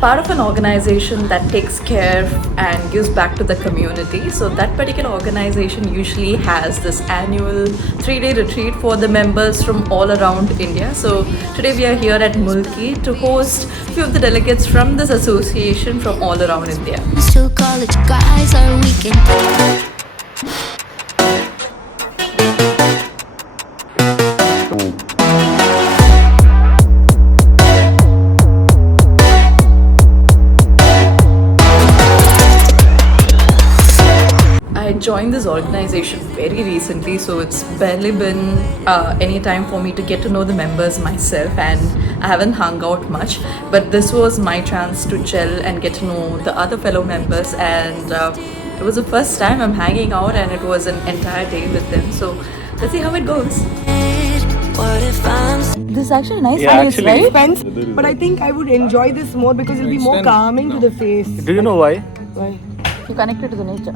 part of an organization that takes care and gives back to the community. So that particular organization usually has this annual 3-day retreat for the members from all around India. So today we are here at Mulki to host a few of the delegates from this association from all around India. Two college guys are weekend. I joined this organization very recently, so it's barely been any time for me to get to know the members myself, and I haven't hung out much, but this was my chance to gel and get to know the other fellow members, and it was the first time I'm hanging out, and it was an entire day with them, so let's see how it goes. This is actually nice. Yeah, actually, Depends, but I think I would enjoy this more because it'll be more calming to the face. do you know why? Why? You connected to the nature.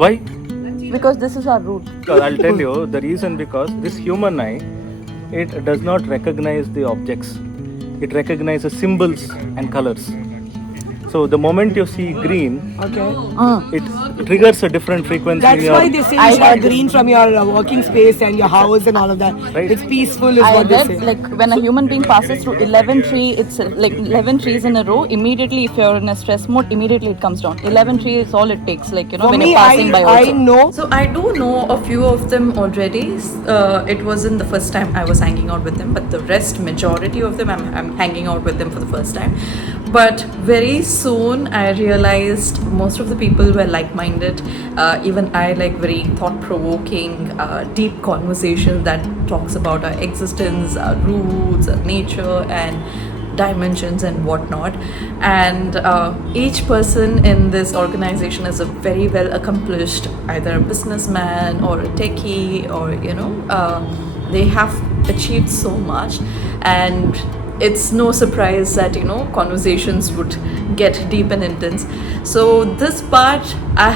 Why? Because this is our route. I'll tell you the reason. Because this human eye, it does not recognize the objects. It recognizes symbols and colors. So the moment you see green, Okay. it triggers a different frequency. That's in your, why they say you should have green from your working space and your house and all of that. Right. It's peaceful is I what they read say. like when a human being passes through 11 trees, it's like 11 trees in a row. Immediately, if you're in a stress mode, immediately it comes down. 11 trees is all it takes. Like For when me, you're passing by. Also. I know. So I do know a few of them already. It wasn't the first time I was hanging out with them, but the rest, majority of them, I'm hanging out with them for the first time. But very soon I realized most of the people were like-minded. Even I like very thought-provoking, deep conversation that talks about our existence, our roots, our nature, and dimensions and whatnot. And each person in this organization is a very well accomplished, either a businessman or a techie, or they have achieved so much, and it's no surprise that conversations would get deep and intense. So this part I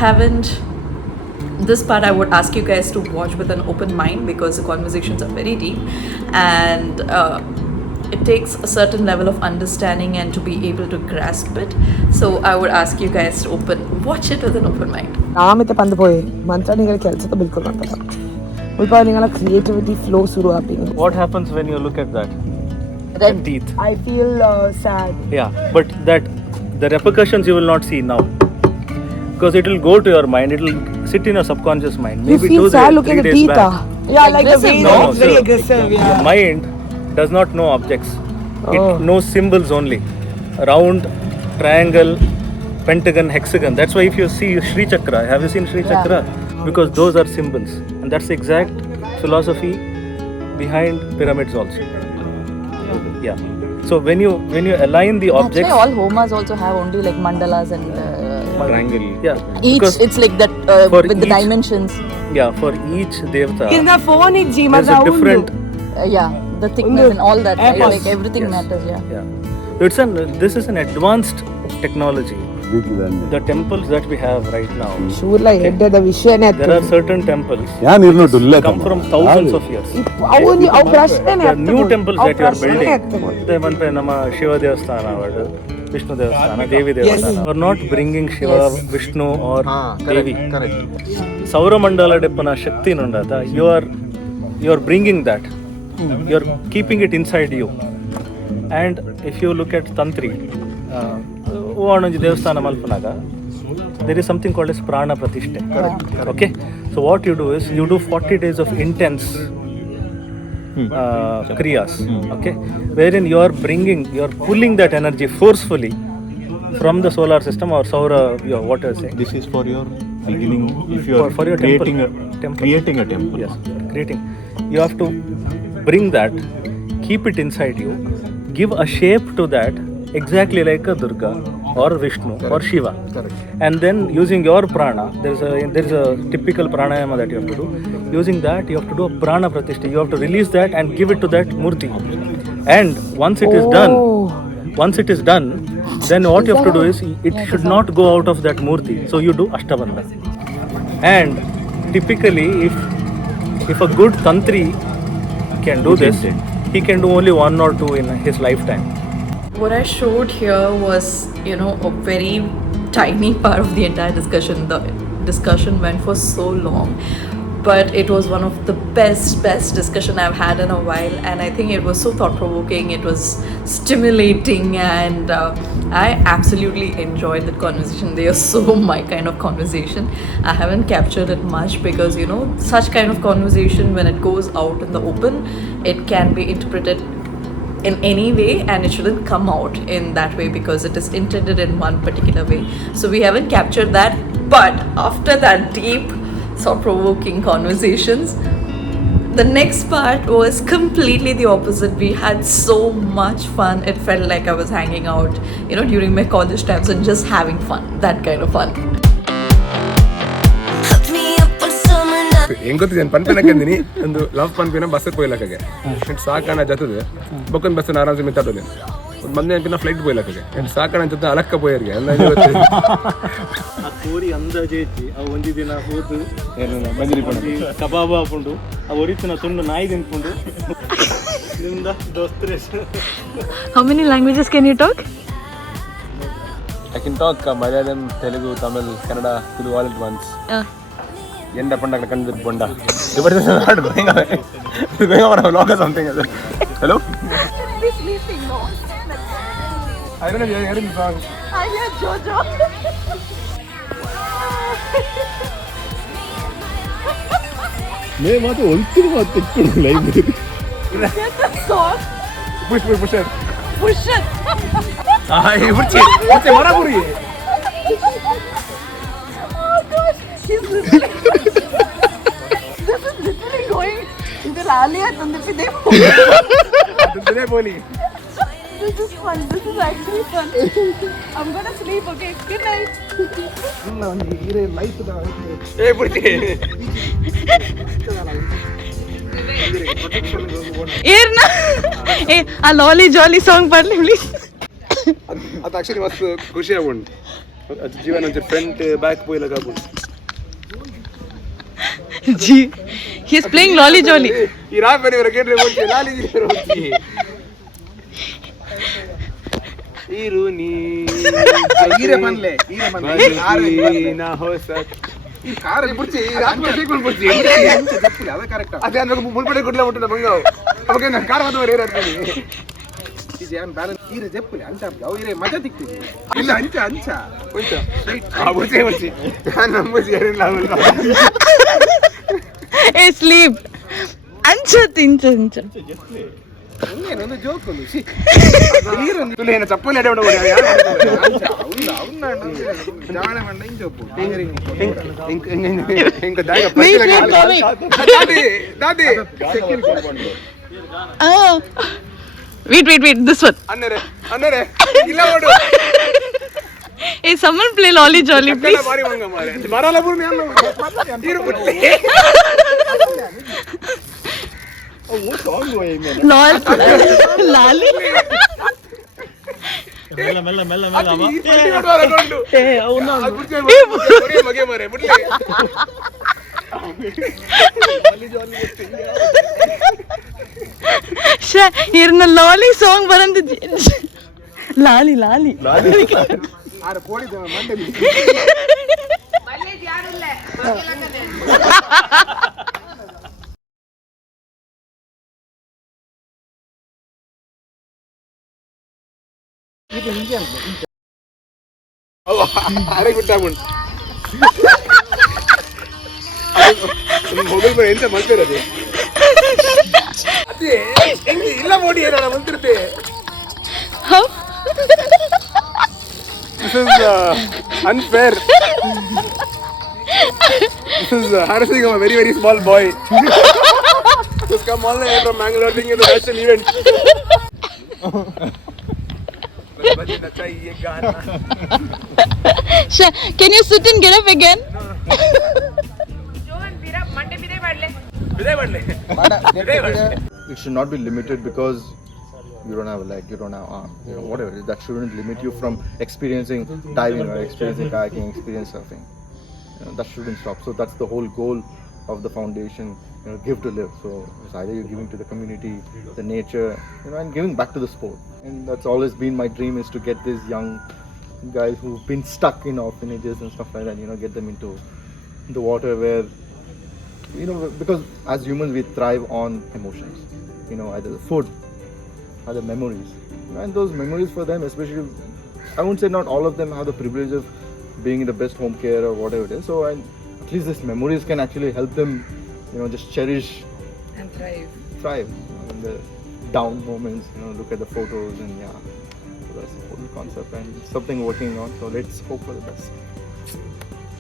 would ask you guys to watch with an open mind, because the conversations are very deep, and it takes a certain level of understanding and to be able to grasp it. So I would ask you guys to watch it with an open mind. ಆಮೇಲೆ ಬಂದು ಹೋಯ್ ಮಂತ್ರ ನಿಂಗೆ ಕೆಲಸದ ಬಿಲ್ಕುಲ್ ಮಾಡ್ತಲ್ಲ ಸ್ವಲ್ಪ ನಿಂಗಳ creativity flow ಶುರು ಆಗ್ತೀನಿ. what happens when you look at that? Red Teeth. I feel sad. Yeah, but the repercussions you will not see now, because it will go to your mind. It will sit in your subconscious mind. You Maybe feel 2 sad days, looking 3 at the days teeth. back. Yeah, like the way Aggressive, No, it's very sir. aggressive. The Yeah. mind does not know objects. Oh. It knows symbols only. Round, triangle, pentagon, hexagon. That's why if you see Sri Chakra, have you seen Sri Chakra? Because those are symbols, and that's the exact philosophy behind pyramids also. Yeah. So when you align the That's objects, why all homas also have only like mandalas and triangle. Yeah. each Because it's like that for with the each- dimensions. yeah, for each devata, In the phone it's Jima there's a different. Yeah, the thickness and all that, right? Yes. Like everything Yes. matters. Yeah. Yeah. This is an advanced technology. The temples that we have right now, ಶೂರ್ಲ ಎಡ್ಡದ ವಿಷಯನೇ there are certain temples come from thousands of years. ಅವು ಪ್ರಶ್ನೆನೇ The new temples that you are building, they ನಮ್ಮ ಶಿವ ದೇವಸ್ಥಾನ, ವಿಷ್ಣು ದೇವಸ್ಥಾನ, ದೇವಿ ದೇವಸ್ಥಾನ, are not bringing Shiva, Vishnu or Devi. ಸೌರಮಂಡಲ ಡೆಪ್ಪನ Shakti ನೋಡಾತ, you are bringing that. You are keeping it inside you. And if you look at Tantri, ಒಂದೊಂದು ದೇವಸ್ಥಾನ ಮಲ್ಪನಾಗ, there is something called as prana pratishte. Okay, so what you do is you do 40 days of intense kriyas, okay, wherein you are pulling that energy forcefully from the solar system or saura, what you are saying. This is for your beginning. If you are For your creating temple. creating a temple. Yes, creating. You have to bring that, keep it inside you, give a shape to that, exactly like a Durga or Vishnu or Shiva. Correct. And then using your prana, there is a typical pranayama that you have to do. Using that, you have to do a prana pratishta. You have to release that and give it to that murti. And once it is done, then what you have to do is it should not go out of that murti. So you do Ashtabandha. And typically, if a good tantri can do this, he can do only 1 or 2 in his lifetime. What I showed here was, a very tiny part of the entire discussion. The discussion went for so long, but it was one of the best discussion I've had in a while, and I think it was so thought-provoking, it was stimulating, and I absolutely enjoyed the conversation. They are so my kind of conversation. I haven't captured it much because, such kind of conversation, when it goes out in the open, it can be interpreted in any way, and it shouldn't come out in that way because it is intended in one particular way. So we haven't captured that, but after that deep thought-provoking conversations, the next part was completely the opposite. We had so much fun. It felt like I was hanging out, during my college times and just having fun, that kind of fun. Hook me up on summer night. ಹೆಂಗ್ ಗೊತ್ತಿದೆ ಪನ್ಪಿನಕ್ಕಂದಿನಿ ಒಂದು love ಪನ್ಪಿನ bus ಪೋಯ್ಲಕ್ಕೆ ಸಾಕಣ ಜತದೆ ಬೊಕ್ಕನ್ bus ಆರಾಮ್ಸೆ ಮಿತ್ತಾಡೋದು ಒಂದು ಮಂದಿ ಅನ್ಪಿನ flight ಪೋಯ್ಲಕ್ಕೆ ಸಾಕಣ ಜೊತೆ ಅಲಕ್ಕ ಪೋಯರ್ಗೆ ಆ ಕೋರಿ ಅಂದಾಜು ಹೆಚ್ಚಿ ಅವು ಒಂದು ದಿನ ಹೋದು ಕಬಾಬ್ ಹಾಕೊಂಡು ಆ ಒರಿತಿನ ತುಂಡು ನಾಯಿ ತಿನ್ಕೊಂಡು ನಿಮ್ದ ದೋಸ್ತ್ರೆ. How many languages can you talk? I can talk Malayalam, Telugu, Tamil, Kannada, Telugu all at once. Yenda panda kandu bonda. But this is not going away. It's going on a vlog or something. Hello? He's sleeping, no? I don't know if you're hearing the song. I hear Jojo. मैं मात्र उल्टी बात देखूँ live में. Get the song. Push it. Push it. Ay, push mara puri. Oh gosh, he's literally. This is literally going. Idhar aaliya tundipide. Today boli. This is fun. This is actually fun. I'm gonna sleep. Okay. Good night. Hey, push. Erna. Hey, a lolly jolly song parle please. ಅದು actually ಮಸ್ತ್ ಖುಷಿ ಆಗುಂಡು ಅದು ಜೀವನ ಒಂಚೂರು front back ಪೋಯ್ಲಕ ಆಗುಂಡು. Gee, he's playing lolly jolly. ಈ ರಾಪ್ ಬರೀವರ ಕೇಂದ್ರ ಹೋಗಿ ಲಾಲಿ ಜಿರ ಹೋಗಿ ಇರು ನೀ ಈರೆ ಮನ್ಲೆ ನಾ ಹೊಸ ಈ ಕಾರ್ ಬಿಡ್ತಿ ಈ ರಾಪ್ ಬಿಡ್ಕೊಂಡು ಬಿಡ್ತಿ ಅದ ಕರೆಕ್ಟ್ ಅದೇ ಅಂದ್ರೆ ಮುಲ್ಪಡೆ ಗುಡ್ಲ ಬಿಟ್ಟು ಬಂಗಾವ್ ಅವಾಗ ನಾನು ಕಾರ್ ಹೋದವರು ಏರಾಡ್ತೀನಿ ಈ ಜನ ಬ್ಯಾಲೆನ್ಸ್ ಈರೆ ಜಪ್ಪಲಿ ಅಂಚ ಅವು ಈರೆ ಮಜಾ ತಿಕ್ತಿದ್ವಿ ಇಲ್ಲ ಅಂಚ ಹೋಯ್ತಾ ಆ ಬಿಡ್ತಿ ನಾನು ನಂಬುಸಿ ಯಾರಿಲ್ಲ ಅವಲ್ಲ. Hey, sleep. Ancha. ಒಂದು ಜೋಕ್ ಒಂದು ನೀರೊಂದು ತುಲೇನ ಚಪ್ಪಲಿ ಅಡೆ ಬಿಡಬಹುದು ಯಾರು ಅವನ್ನ ಜಾವಣೆ ಮಂಡ ಹಿಂಗೆ ಜೋಪು ಹಿಂಗೆ ದಾಯ ದಾದಿ Oh. Wait. This one. ಅನ್ನರೆ ಇಲ್ಲ ನೋಡು. Hey, someone play lolly jolly, please. ಬಾರಿ ಮಂಗ ಮಾರೆ ಬರಲ್ಲ ಬುರ್ಮಿ ಅಲ್ಲ ಇರು ಬಿಟ್ಲಿ Lol. Lali. ಮೆಲ್ಲ Hey, avuna. ಮಗೆ ಮಾರೆ bitly Sha, here lolly song barand. Lali. ಆರ ಕೋಡಿದ ಮಂಡಲಿ ಅರೆ ಬಿಟ್ಟಾಗುಂಟು ಮೊಬೈಲ್ ಬರ ಎಂತ ಮಲ್ತಿರೋದು ಅದೇ ಹೆಂಗೆ ಇಲ್ಲ ಮೋಡಿ ಏನಾರ ಮಲ್ತಿರ್ತೆ. How? This is unfair. This is harassing a very, very small boy. Just come all the way from Mangalore thinking it's a national event. Sha, can you sit and get up again? It should not be limited because you don't have a leg, you don't have arm, whatever. That shouldn't limit you from experiencing diving or experiencing kayaking, experiencing surfing. That shouldn't stop. So that's the whole goal of the foundation, give to live. So it's either you're giving to the community, the nature, and giving back to the sport. And that's always been my dream, is to get these young guys who've been stuck in orphanages and stuff like that, get them into the water where, because as humans we thrive on emotions, either the food, either memories, and those memories for them, especially, I won't say not all of them have the privilege of being in the best home care or whatever it is. So at least these memories can actually help them, just cherish And thrive. In the down moments, look at the photos, and so that's the whole concept and something working on. So let's hope for the best.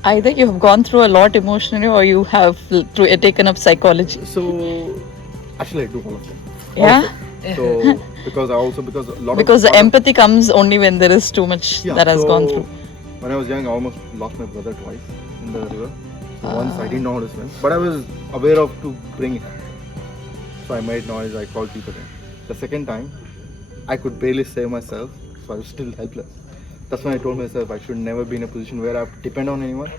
Either you have gone through a lot emotionally or you have taken up psychology. So actually I do all of them. Yeah? So because a lot Because of the empathy comes only when there is too much that has gone through. When I was young, I almost lost my brother twice in the river. So once I didn't know how to swim, but I was aware of to bring him. So I made noise, I called people in. The second time, I could barely save myself, so I was still helpless. That's when I told myself I should never be in a position where I have to depend on anyone.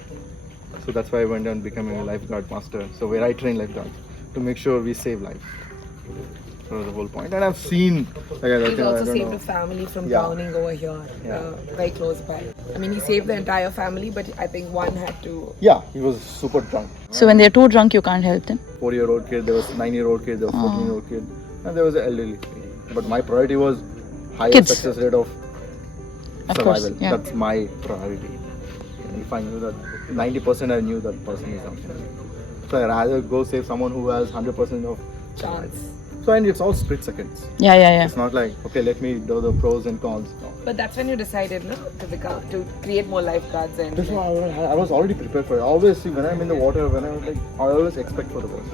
So that's why I went on becoming a lifeguard master. So where I train lifeguards to make sure we save lives. That was the whole point. And I've seen, He's also saved a family from drowning over here, very close by. I mean, he saved the entire family, but I think one had to. Yeah, he was super drunk. So when they're too drunk, you can't help them. 4-year-old kid, there was 9-year-old kid, there was 14-year-old kid, and there was an elderly kid. But my priority was higher Kids. success rate of Course, survival. yeah. That's my priority. If I knew that 90%, I knew that person is out. So I'd rather go save someone who has 100% of Chance. So and it's all split seconds. Yeah. It's not like, okay, let me do the pros and cons. No. But that's when you decided, no, to create more lifeguards and. This one, I was already prepared for it. I always see when I'm in the water, I always expect for the best.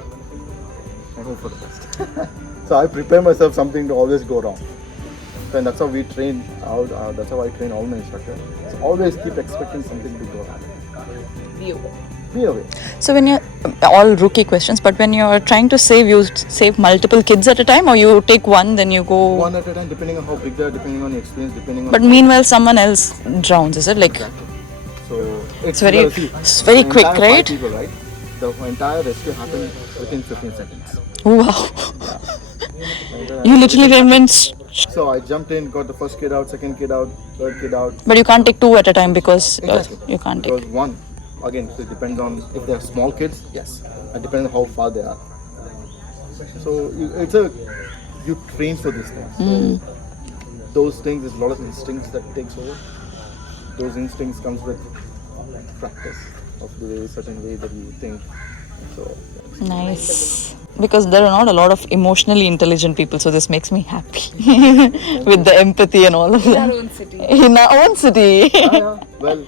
I hope for the best. So I prepare myself something to always go wrong. And that's how we train out. That's how I train all my instructors. So always keep expecting something to go wrong. Be away. So when you're, all rookie questions, but when you're trying to save, you save multiple kids at a time, or you take one, then you go. One at a time, depending on how big they are, depending on the experience, depending on. But meanwhile, someone else drowns, is it? Like. Exactly. So It's very quick, entire right? 5 people, right? The entire rescue happened within 15 seconds. Wow. You literally went. So I jumped in, got the first kid out, second kid out, third kid out. But you can't take two at a time because Exactly. you can't take. Because one, again, so it depends on if they're small kids, yes. It depends on how far they are. So you train for these things. So those things, there's a lot of instincts that takes over. Those instincts comes with practice of the way, certain way that you think. So Nice. Because there are not a lot of emotionally intelligent people, so this makes me happy with the empathy and all of In that. our own city. In our own city. yeah. Well,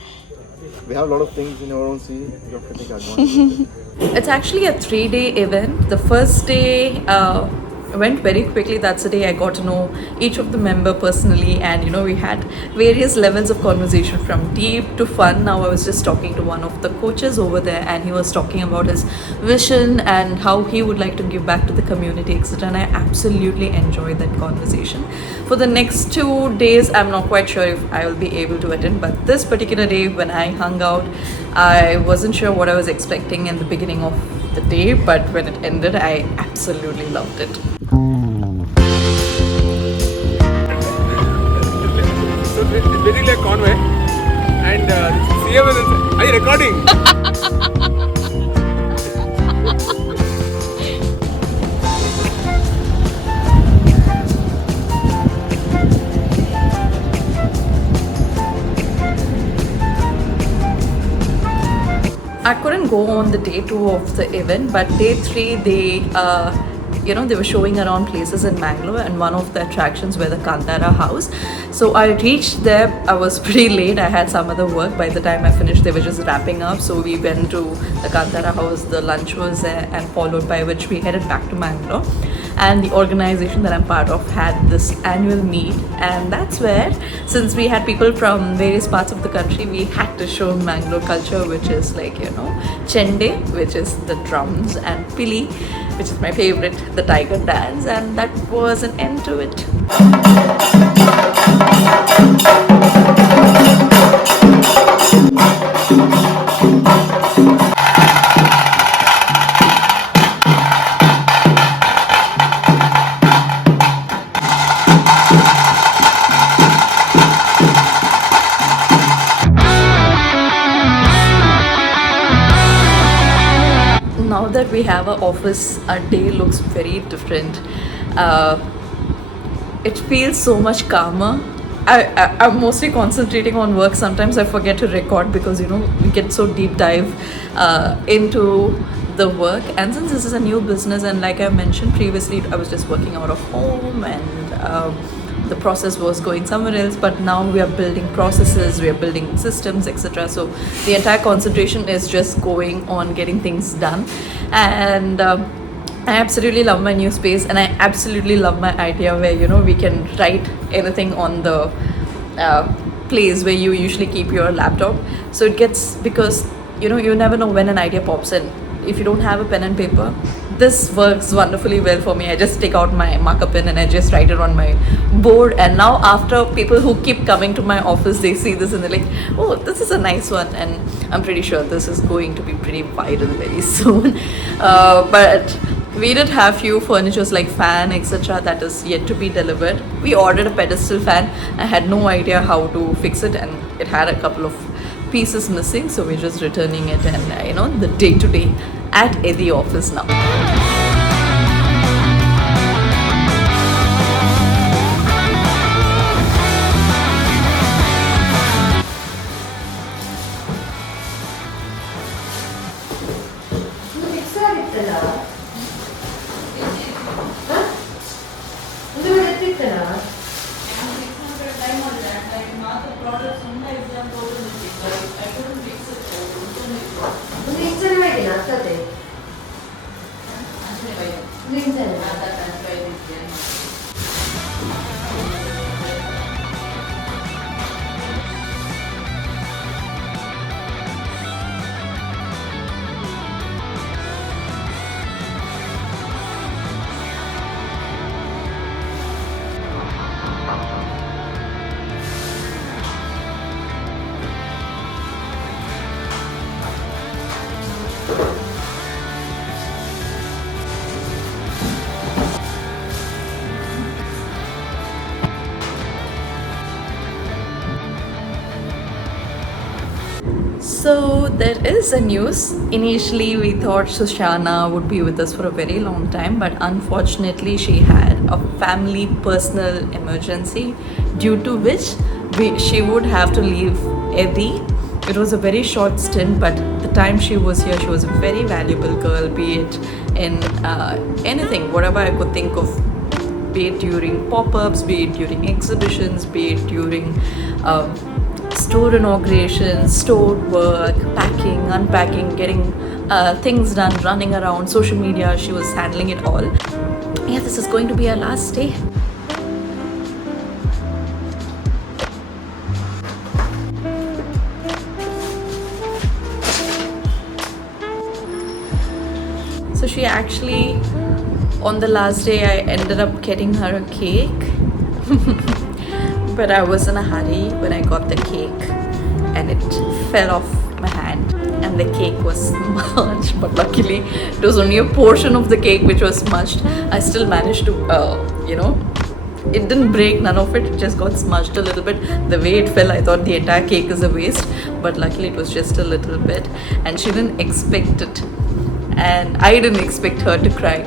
we have a lot of things in our own city. You have to take advantage of it. It's actually a 3-day event. The first day went very quickly. That's the day I got to know each of the member personally, and we had various levels of conversation from deep to fun. Now I was just talking to one of the coaches over there, and he was talking about his vision and how he would like to give back to the community, etc. And I absolutely enjoyed that conversation. For the next 2 days, I'm not quite sure if I will be able to attend, but this particular day when I hung out, I wasn't sure what I was expecting in the beginning of the day, but when it ended, I absolutely loved it. So it's basically a convoy, and CM is inside. Are you recording? I couldn't go on the day 2 of the event, but day 3 they were showing around places in Mangalore, and one of the attractions were the Kantara house. So I reached there, I was pretty late, I had some other work. By the time I finished, they were just wrapping up. So we went to the Kantara house, the lunch was there, and followed by which we headed back to Mangalore. And the organization that I'm part of had this annual meet, and that's where, since we had people from various parts of the country, we had to show Mangalore culture, which is like, Chende, which is the drums, and Pili, which is my favorite, the tiger dance, and that was an end to it. now that we have an office, our day looks very different. It feels so much calmer. I'm mostly concentrating on work. Sometimes I forget to record because we get so deep dive into the work. And since this is a new business, and like I mentioned previously, I was just working out of home, and the process was going somewhere else. But now we are building processes, we are building systems, etc. So the entire concentration is just going on getting things done. And I absolutely love my new space, and I absolutely love my idea where we can write anything on the place where you usually keep your laptop. So it gets, because you never know when an idea pops in. If you don't have a pen and paper, this works wonderfully well for me. I just take out my marker pen and I just write it on my board. And now after people who keep coming to my office, they see this and they're like, oh, this is a nice one. And I'm pretty sure this is going to be pretty viral very soon. But we did have few furnitures like fan, etc. that is yet to be delivered. We ordered a pedestal fan. I had no idea how to fix it, and it had a couple of pieces missing, so we're just returning it. And the day-to-day at Edi office now. So there is a news. Initially we thought Sushana would be with us for a very long time, but unfortunately she had a family personal emergency, due to which she would have to leave Edi. It was a very short stint, but the time she was here, she was a very valuable girl, be it in anything, whatever I could think of, be it during pop-ups, be it during exhibitions, be it during store inaugurations, store work, packing, unpacking, getting things done, running around, social media. She was handling it all. Yeah, this is going to be our last day. So she actually, on the last day, I ended up getting her a cake. But I was in a hurry when I got the cake, and it fell off my hand, and the cake was smudged. But luckily it was only a portion of the cake which was smudged. I still managed to it didn't break, none of it just got smudged a little bit. The way it fell, I thought the entire cake is a waste, but luckily it was just a little bit, and she didn't expect it, and I didn't expect her to cry.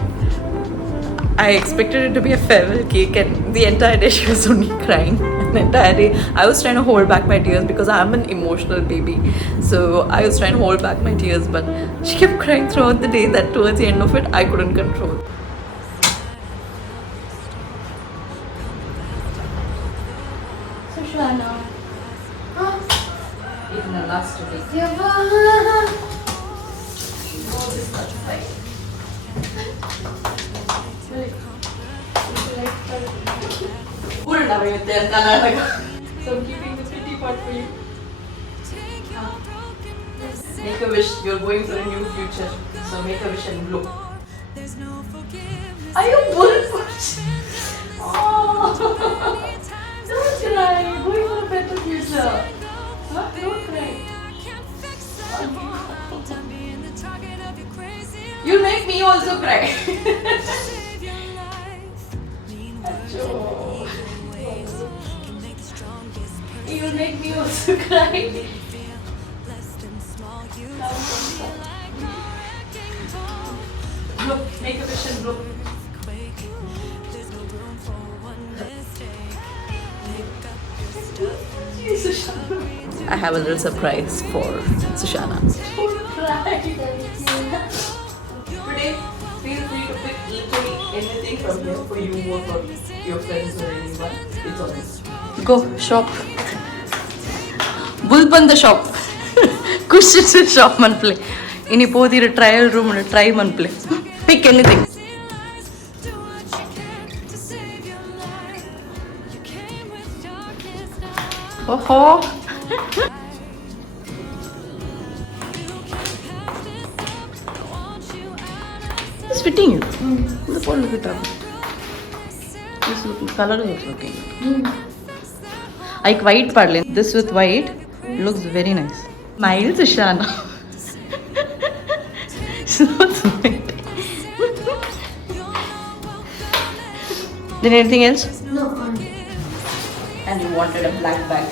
I expected it to be a farewell cake, and the entire day she was only crying. The entire day I was trying to hold back my tears because I'm an emotional baby. So I was trying to hold back my tears, but she kept crying throughout the day that towards the end of it I couldn't control. Sushana. Even the last 2 days. So I'm keeping the pity pot for you. Make a wish. You're going for a new future. So make a wish and blow. Are you bulletproof? Oh, don't cry. You're going for a better future. Huh? Don't cry. You make me also cry. You make me also cry. Look, make a vision, look. I have a little surprise for Sushana. Today, feel free to pick literally anything from here for you or for your friends or anyone. It's on this. Go shop. Bulban the shop. Kushit shop man play. Ini podi a trial room and a try man play. Pick anything. Oh. It's fitting you. The pole look it up. This color is looking. Like white parlin. This with white looks very nice. Smile, Sushana. So sweet. Then anything else? No. And you wanted a black bag.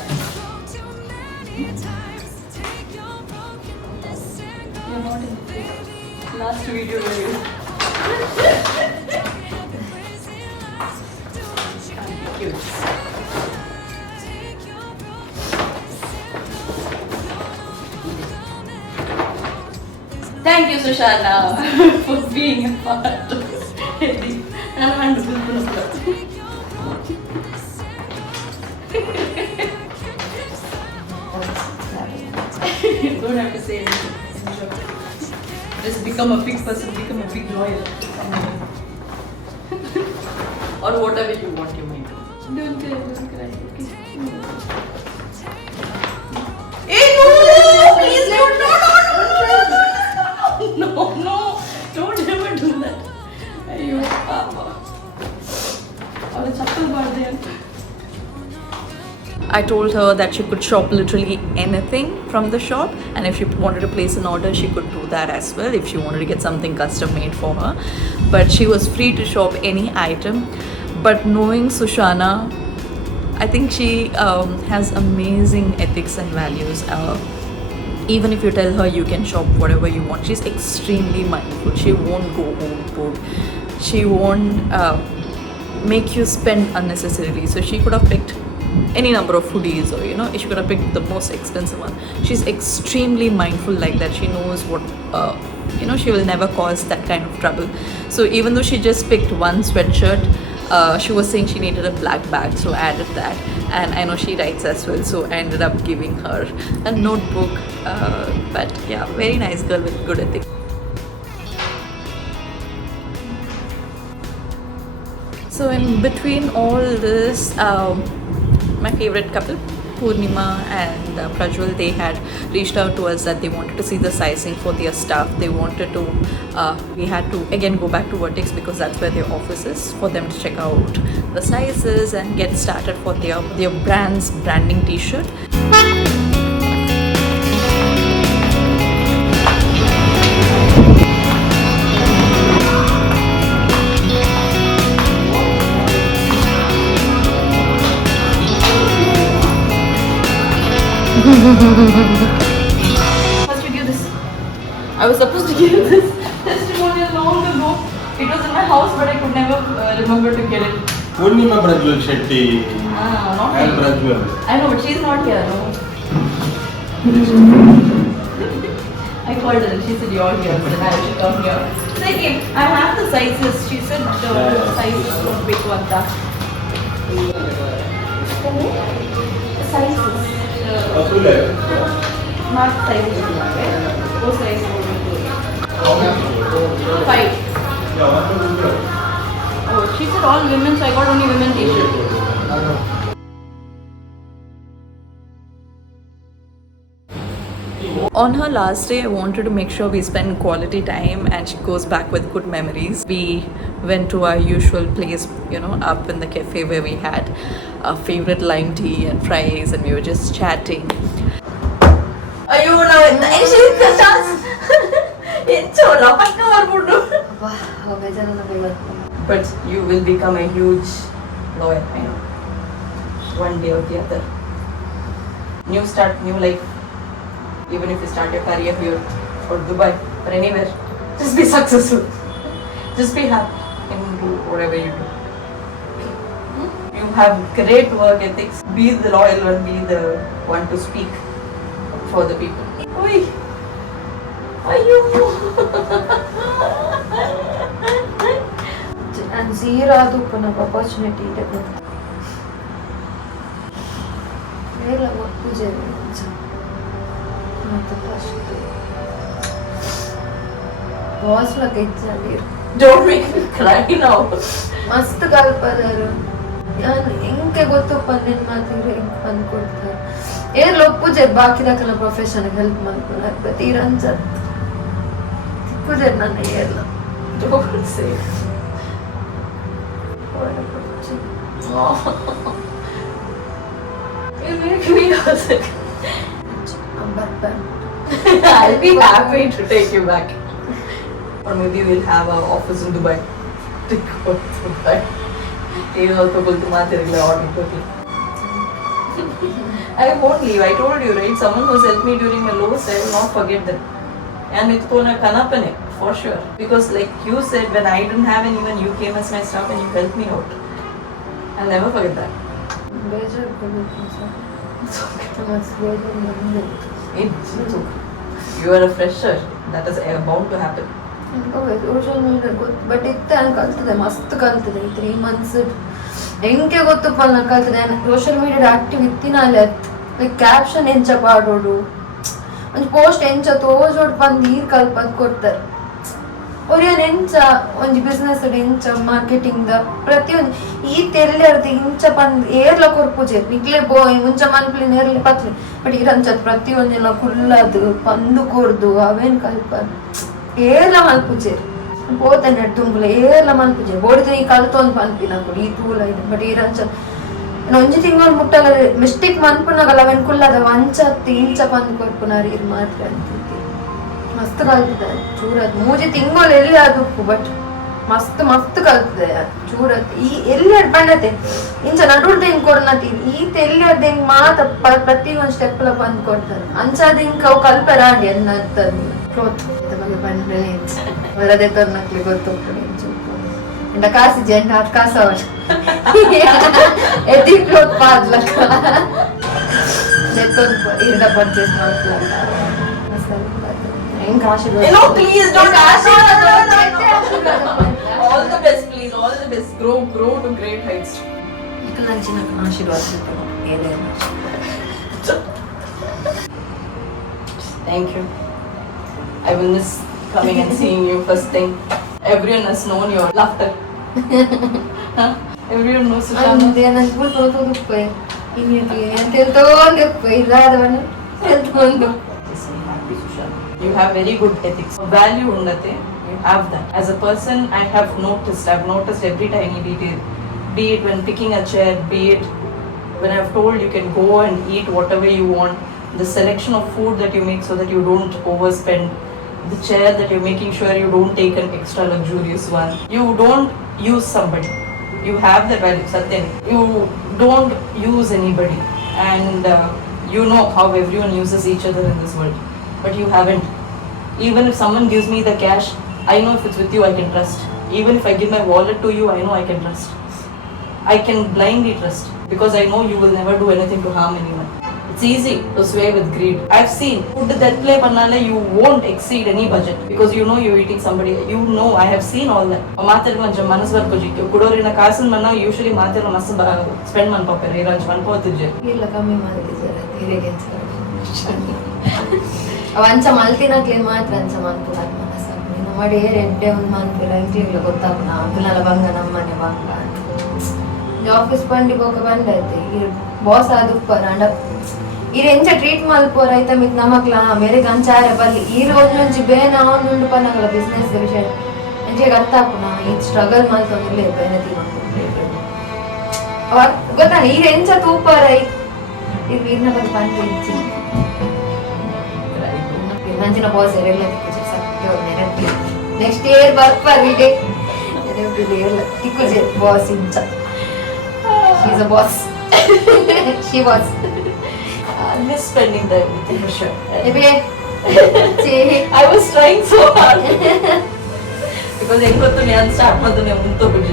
You're not in the last video where you cute. Thank you, Sushana, for being a part of Edi. And I'm You don't have to say anything. Just become a big person, become a big lawyer. Or whatever you want, you might do. Don't cry, okay? Hey, no! Please, no, don't ever do that. Ayyo, Papa. Or a chappal bar there. I told her that she could shop literally anything from the shop, and if she wanted to place an order, she could do that as well if she wanted to get something custom made for her. But she was free to shop any item. But knowing Sushana, I think she has amazing ethics and values. Even if you tell her you can shop whatever you want, she's extremely mindful. She won't go overboard. She won't make you spend unnecessarily. So she could have picked any number of hoodies, or she could have picked the most expensive one. She's extremely mindful like that. She knows what she will never cause that kind of trouble. So even though she just picked one sweatshirt, she was saying she needed a black bag, so I added that. And I know she writes as well, so I ended up giving her a notebook. But yeah, very nice girl with good ethics. So in between all this, my favorite couple, Purnima and Prajwal, they had reached out to us that they wanted to see the sizing for their stuff. They wanted to, we had to again go back to Vertex because that's where their office is, for them to check out the sizes and get started for their brand's branding t-shirt. Supposed to give this. I was supposed to give this testimonial long ago. It was in my house, but I could never remember to get it. Purnima Prajwal Shetty Not and here. Prajwal. I know, but she's not here. No. I called her and she said you're here, so I should come here. So I came. I have the sizes. She said the sizes don't big one. The sizes. Not sizes. Those sizes. 5. Oh, she said all women, so I got only women t-shirt. On her last day, I wanted to make sure we spend quality time and she goes back with good memories. We went to our usual place, up in the cafe where we had our favorite lime tea and fries, and we were just chatting. Are you now? But you will become a huge lawyer, I know. One day or the other. New start, new life. Even if you start your career here or Dubai or anywhere, just be successful. Just be happy and do whatever you do. You have great work ethics. Be the loyal one, be the one to speak for the people. Oi! Ayyo! And zero open up opportunity to go. Very what pooja is. Not the first. Boss like it's Don't make me cry now. ಮಸ್ತ್ ಕಲ್ಪದರು ನಾನು ಹೆಂಗೆ ಗೊತ್ತಪ್ಪ ನಿನ್ನ ಮಾತಿದ್ರೆ ಹೆಂಗೆ ಬಂದು ಕೊಡ್ತಾರೆ ಏನ್ ಒಪ್ಪುಜೆ ಬಾಕಿದಾಕಲ್ಲ ಪ್ರೊಫೆಷನ್ಗೆ help ಮಾಡ್ಕೊಳಕ್ but ಇರಂಜ ತಿಕ್ಕುಜೆ ನನ್ನ ಏರ್ಲ Don't say. You make me also. I'll be happy to take you back. Or maybe we'll have our office in Dubai. To go to Dubai. You also go to Mathirilla order quickly. I won't leave. I told you, right? Someone who's helped me during my lowest, I will not forget them. And it's gonna kanapane for sure. Because like you said, when I didn't have anyone, you came as my staff and you helped me out. I'll never forget that. ಬೇಜಾರು ಕೊಡ್ಬೇಕು sir It's okay. You are a fresher. That is bound to happen. Social media ಗೊತ್ತು but ಇತ್ತು ನಾನು ಕಲ್ತಿದೆ ಮಸ್ತ್ ಕಲ್ತಿದೆ ಈ 3 months ಹೆಂಗೆ ಗೊತ್ತಪ್ಪ ನಾನು ಕಲ್ತಿದೆ ಸೋಷಿಯಲ್ ಮೀಡಿಯಾ ಆಕ್ಟಿವ್ ಇತ್ತಿನಾಲೆ ಲೈಕ್ ಕ್ಯಾಪ್ಷನ್ ಎಂಚ ಪಾಡೋಡು ಒಂದು ಪೋಸ್ಟ್ ಎಂಚ ತೋಜೋಡು ಬಂದು ನೀರು ಕಲ್ಪದ್ ಕೊಡ್ತಾರೆ ಅವ್ರೇನು ಎಂಚ ಒಂದು ಬಿಸ್ನೆಸ್ ಎಂಚ ಮಾರ್ಕೆಟಿಂಗ್ ಪ್ರತಿಯೊಂದು ಈ ತೆಲ್ಲಾರ್ದು ಇಂಚ ಬಂದು ಏರ್ಲ ಕೊರ್ಪುಜೆ ನಿಕ್ಲೆ ಮುಂಚ ಮನ್ಪ್ಲಿ ನೇರ್ಲಿ ಪತ್ಲಿ ಬಟ್ ಇರಂಚ ಪ್ರತಿಯೊಂದೆಲ್ಲ ಕುಲ್ಲದು ಪಂದು ಕೊರ್ದು ಅವೇನು ಕಲ್ಪದ್ ಏರ್ಲ ಮಲ್ಪುಜೆ పోతాను తుంపులు ఏర్ల మనిపించారు బోడితే ఈ కళ్ళతో పనిపి నాకు ఈ తూల ఇది బట్ ఈ రంచ నొంజి తింగోలు ముట్టాల మిస్టేక్ మనుకున్నా కదా వెనుకుల్ల అది వంచ తీంచ పంది కొడుకున్నారు ఇది మాత్రం మస్తు కలుపుతుంది చూడదు మూజి తింగోలు వెళ్ళి అదుప్పు బట్ ಮಸ್ತ್ ಮಸ್ತ್ ಕಲ್ತದೆ ಚೂರತ್ ಈ ಎಲ್ಲೆಡ್ ಬಣ್ಣತೆ ಇಂಚ ನಡುಳ್ದೆ ಹಿಂಗ್ ಕೊಡ್ನತಿ ಈತ ಎಲ್ಲೆಡ್ ಹಿಂಗ್ ಮಾತ ಪ್ರತಿ ಒಂದ್ ಸ್ಟೆಪ್ ಲ ಬಂದ್ ಕೊಡ್ತಾರೆ ಅಂಚಾದ ಹಿಂಗ್ ಅವು ಕಲ್ಪರಾಂಡಿ ಅನ್ನತ್ತದ ಕ್ಲೋತ್ ಬಗ್ಗೆ ಬಂದ್ರೆ ವರದೆ ತೊನ್ನಕ್ಲಿ ಗೊತ್ತೋಗ್ತದೆ ಇಂಡ ಕಾಸಿ ಜಂಡ ಹತ್ ಕಾಸ ಎದಿ ಕ್ಲೋತ್ ಪಾದ್ಲಕ್ಕ ನೆತ್ತೊಂದು ಇರ್ದ ಪರ್ಚೇಸ್ ಮಾಡ್ಲಕ್ಕ ಹೆಂಗ್ ಆಶೀರ್ವಾದ No, please don't ask. All the best, please. All the best. Grow to great heights. ನಂಚಿನ ಆಶೀರ್ವಾದ ಏನೇನು Thank you. I will miss coming and seeing you first thing. Everyone has known your laughter. Huh? Everyone knows Sushana. ಅಂದೆ ನಂಗೆ ಗೊತ್ತೋದಪ್ಪ ಇನ್ನೇನು ಎಂತೆಲ್ತೋಂದಪ್ಪ ಇಲ್ಲಾದವನು ಎಂತೊಂದು Happy Sushana. You have very good ethics. Value undate. You have that. As a person, I've noticed every tiny detail. Be it when picking a chair, be it when I've told you can go and eat whatever you want. The selection of food that you make so that you don't overspend. The chair that you're making sure you don't take an extra luxurious one. You don't use somebody. You have that value, Satyan. You don't use anybody. And you know how everyone uses each other in this world. But you haven't. Even if someone gives me the cash, I know if it's with you, I can trust. Even if I give my wallet to you, I know I can trust. I can blindly trust because I know you will never do anything to harm anyone. It's easy to sway with greed. I've seen food that play pannale, you won't exceed any budget because you know you're eating somebody. You know, I have seen all that. Mathir konjam manas varku jikku kudorina kaasan manna usually mathir mas spend man papere iranj man potije ಇಲ್ಲ ಕಮ್ಮಿ ಮಾಡ್ತಿದ್ದಾರೆ ತೀರೆಗೆ ಅವಂಚ ಮಲ್ತಿನಕ್ಲೆ ಮಾತ್ರ ಅಂಚ ಮನ್ಪುರ ಮನಸ್ಸ ಮಾಡಿ ರೆಡ್ಡೆ ಒಂದು ಮನ್ಪಿರ ಇಂಕ್ಲಿಗ್ಲ ಗೊತ್ತಾಗ್ನ ಅಂಕಲಲ್ಲ ಬಂಗ ನಮ್ಮನೆ ಬಂಗ ಆಫೀಸ್ ಬಂಡಿ ಹೋಗ ಬಂದೈತೆ ಇರು ಬಾಸ್ ಆದುಪ್ಪರ ಅಂಡ ಇರು ಎಂಚ ಟ್ರೀಟ್ ಮಲ್ಪೋರ ಐತ ಮಿತ್ ನಮಕ್ಲ ಬೇರೆ ಗಂಚಾರ ಬಲ್ಲಿ ಈ రోజు నుంచి ಬೇನ ಅವನುಂಡು ಪನ್ನಗಲ ಬಿಸ್ನೆಸ್ ವಿಷಯ ಎಂಚೆ ಅರ್ಥ ಆಪುನ ಈ ಸ್ಟ್ರಗಲ್ ಮಲ್ತೊಂದಿರ್ಲೆ ಬೇನೆ ಗೊತ್ತಾನ ಈಗ ಎಂಚ ತೂಪಾರ ಇದು ವೀರ್ನ ಬಂದು ಬಂದು ಇಚ್ಚಿ ನಂಚಿನ ಬಾಸ್ ಎಲ್ಲ ಸತ್ಯ ನೆಕ್ಸ್ಟ್ ಇಯರ್ ಬರ್ಪಾರಿಗೆ ತಿಕ್ಕುಜೆ ಬಾಸ್ ಇಂಚ she's a boss she was I miss spending time with you for sure. I was trying so hard because because ಹೆಂಗೊತ್ತು ನಾನು ಸ್ಟಾರ್ಟ್ ಮಾಡ್ತಾನೆ ಮುಂತೋ ಬಿಡ್ಜ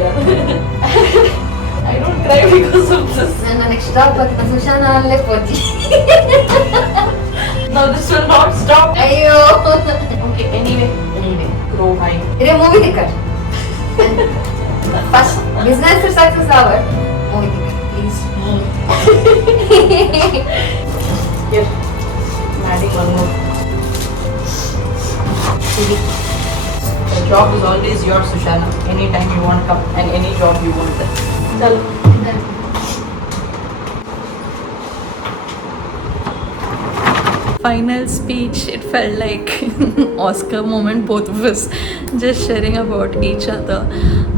I don't cry because of this. ನನ್ನ next stop ಬರ್ತೀನಿ ಸುಶಾನ ಅಲ್ಲೇ ಪೋಜಿ. No, this will not stop. ಅಯ್ಯೋ. Okay, anyway, grow high. ಇದೇ movie ticket. First business success our movie ticket please. Here, I'm adding one more. Pili. The job is always yours, Sushana. Anytime you want, come, and any job you want. Chalo. Final speech, it felt like Oscar moment, both of us just sharing about each other.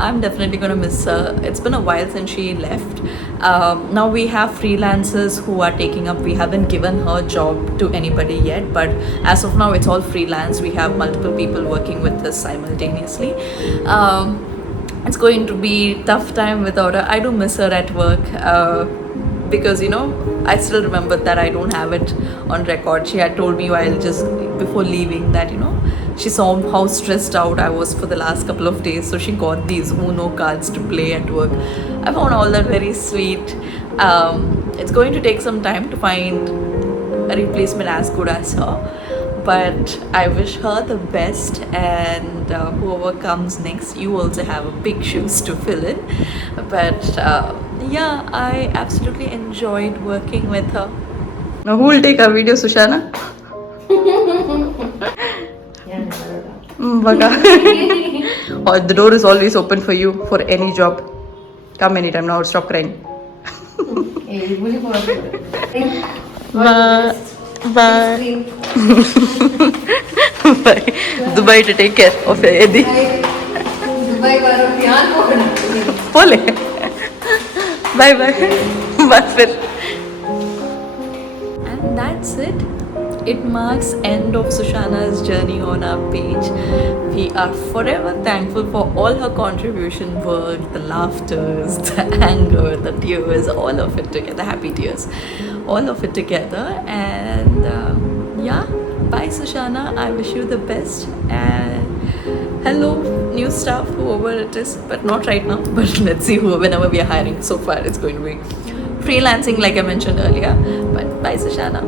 I'm definitely going to miss her. It's been a while since she left. Now we have freelancers who are taking up. We haven't given her job to anybody yet, but as of now it's all freelance. We have multiple people working with us simultaneously. It's going to be tough time without her. I do miss her at work. Because I still remember that I don't have it on record. She had told me while just before leaving that she saw how stressed out I was for the last couple of days, so she got these Uno cards to play at work. I found all that very sweet. It's going to take some time to find a replacement as good as her, but I wish her the best, and whoever comes next, you also have a big shoes to fill in. But yeah, I absolutely enjoyed working with her. Now who will take our video, Sushana? Baga. Oh, the door is always open for you for any job. Come anytime now, stop crying. Bye. Bye. Bye. Dubai to take care of Edi. Dubai ಬರೋ ಯಾರು ಹೋಗೋಣ. Pole. Bye bye. Bye Phil. And that's it. It marks end of Sushana's journey on our page. We are forever thankful for all her contribution work, the laughters, the anger, the tears, all of it together, happy tears, all of it together. And yeah, bye Sushana. I wish you the best. And hello, new staff, whoever it is, but not right now. But let's see whenever we are hiring. So far, it's going to be freelancing, like I mentioned earlier. But bye Sushana.